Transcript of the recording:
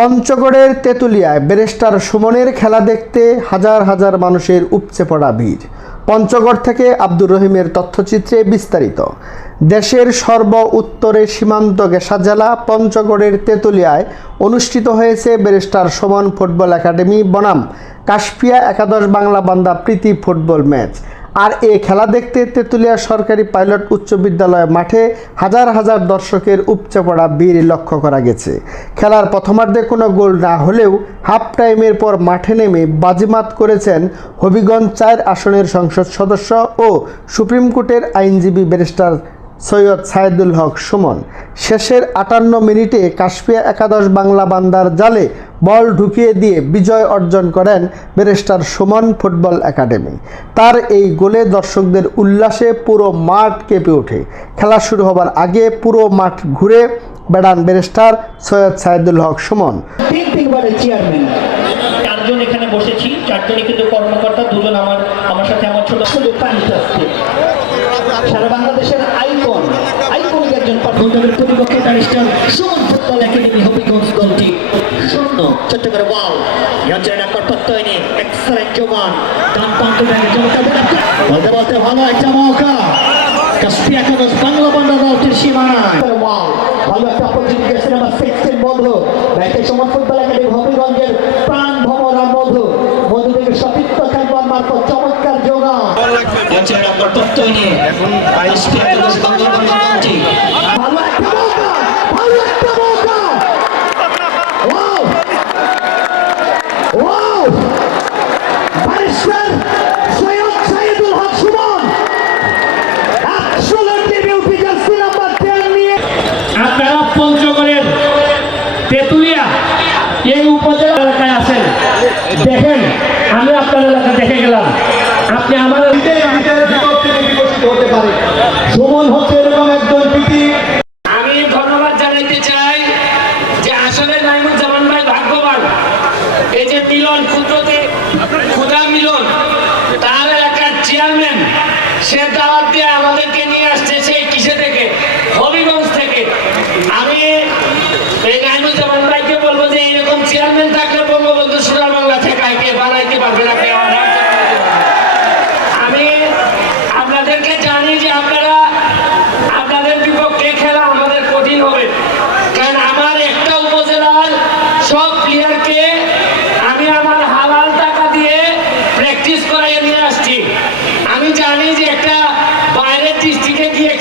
পঞ্চগড়ের তেঁতুলিয়ায় ব্যারিস্টার সুমনের খেলা দেখতে হাজার হাজার মানুষের উপচে পড়া ভিড়। পঞ্চগড় থেকে আব্দুর রহিমের তথ্যচিত্রে বিস্তারিত। দেশের সর্ব উত্তরে সীমান্ত গেসা জেলা পঞ্চগড়ের তেঁতুলিয়ায় অনুষ্ঠিত হয়েছে ব্যারিস্টার সুমন ফুটবল একাডেমি বনাম। কাশপিয়া একাদশ বাংলা বান্দা প্রীতি ফুটবল ম্যাচ। আর এ খেলা দেখতে তেঁতুলিয়া সরকারি পাইলট উচ্চ বিদ্যালয় মাঠে হাজার হাজার দর্শকের উপচে পড়া বীর লক্ষ্য করা গেছে। খেলার প্রথমার্ধে কোনো গোল না হলেও হাফ টাইমের পর মাঠে নেমে বাজিমাত করেছেন হবিগঞ্জ চার আসনের সংসদ সদস্য ও সুপ্রিম কোর্টের আইনজীবী ব্যারিস্টার সৈয়দ সাইদুল হক সুমন। শেষের আটান্ন মিনিটে কাশপিয়া একাদশ বাংলা বান্দার জালে বল ঢুকিয়ে দিয়ে বিজয় অর্জন করেন ব্যারিস্টার সুমন ফুটবল একাডেমি। তার এই গোলে দর্শকদের উল্লাসে পুরো মাঠ কেঁপে ওঠে। খেলা শুরু হবার আগে পুরো মাঠ ঘুরে বেড়ান ব্যারিস্টার সৈয়দ সাইদুল হক সুমন। তিন তিনবারের চেয়ারম্যান। চারজন এখানে বসেছি। চারজনই কিন্তু কর্মকর্তা দুজন আমার আমার সাথে আমার ছোট শুধু ফুটবলের প্রতিপক্ষে barrister Sumon football academy Habiganj গোলটি। শূন্য ছোট্ট করে বল ইয়াঞ্চের নাম্বার প্রত্যয়নে এক্সেলেন্ট জোগান ডান প্রান্ত থেকে জনতা বলতে বলতে ভালো একটা মৌকা। কাস্পি একাদশ বাংলা বাংলা দলটির সীমানায়। ওয়াও ভালো একটা অপরচুনিটি গেছে নাম্বার সিক্সটিন বন্ধু ব্যাটে সমর ফুটবল একাডেমি হবিগঞ্জের প্রাণ ভমরা মধু। মধু থেকে সতীর্থ খেলোয়াড় মারফত চমৎকার জোগান ইয়াঞ্চের নাম্বার প্রত্যয়নে এখন বাইশ বাংলা বাংলা দলটি ভালো একটা মৌকা ভালো একটা মৌকা wow wow barrister Syed Saidul Haque Sumon absolutely beauty jersey number 10 নিয়ে আপনারা পঞ্চগড়ের এই উপজেলা এলাকায় আছেন। দেখেন আমি আপনার এলাকা দেখে গেলাম। আপনি আমার সুমন হচ্ছে এরকম একজন প্রীতি। আমি ধন্যবাদ জানাইতে চাই যে আসলে নাইমুজ্জামান ভাই ভাগ্যবান। এই যে মিলন ক্ষুদ্রতে ক্ষুদা মিলন তার এলাকার চেয়ারম্যান সে দাওয়াত দিয়ে আমাদেরকে নিয়ে আসছে সেই কিসে থেকে? হবিগঞ্জ থেকে। আমি বলব চেয়ারম্যান থাকলে বঙ্গবন্ধু সোনার বাংলা থেকে কে বানাইতে পারবে না আমি আপনাদেরকে জানি যে আপনারা খেলা আমাদের কঠিন হবে। কারণ আমার একটা উপজেলার সব প্লেয়ারকে আমি আমার হালাল টাকা দিয়ে প্র্যাকটিস করাইয়ে নিয়ে আসছি। আমি জানি যে একটা বাইরের ডিস্ট্রিক্টে গিয়ে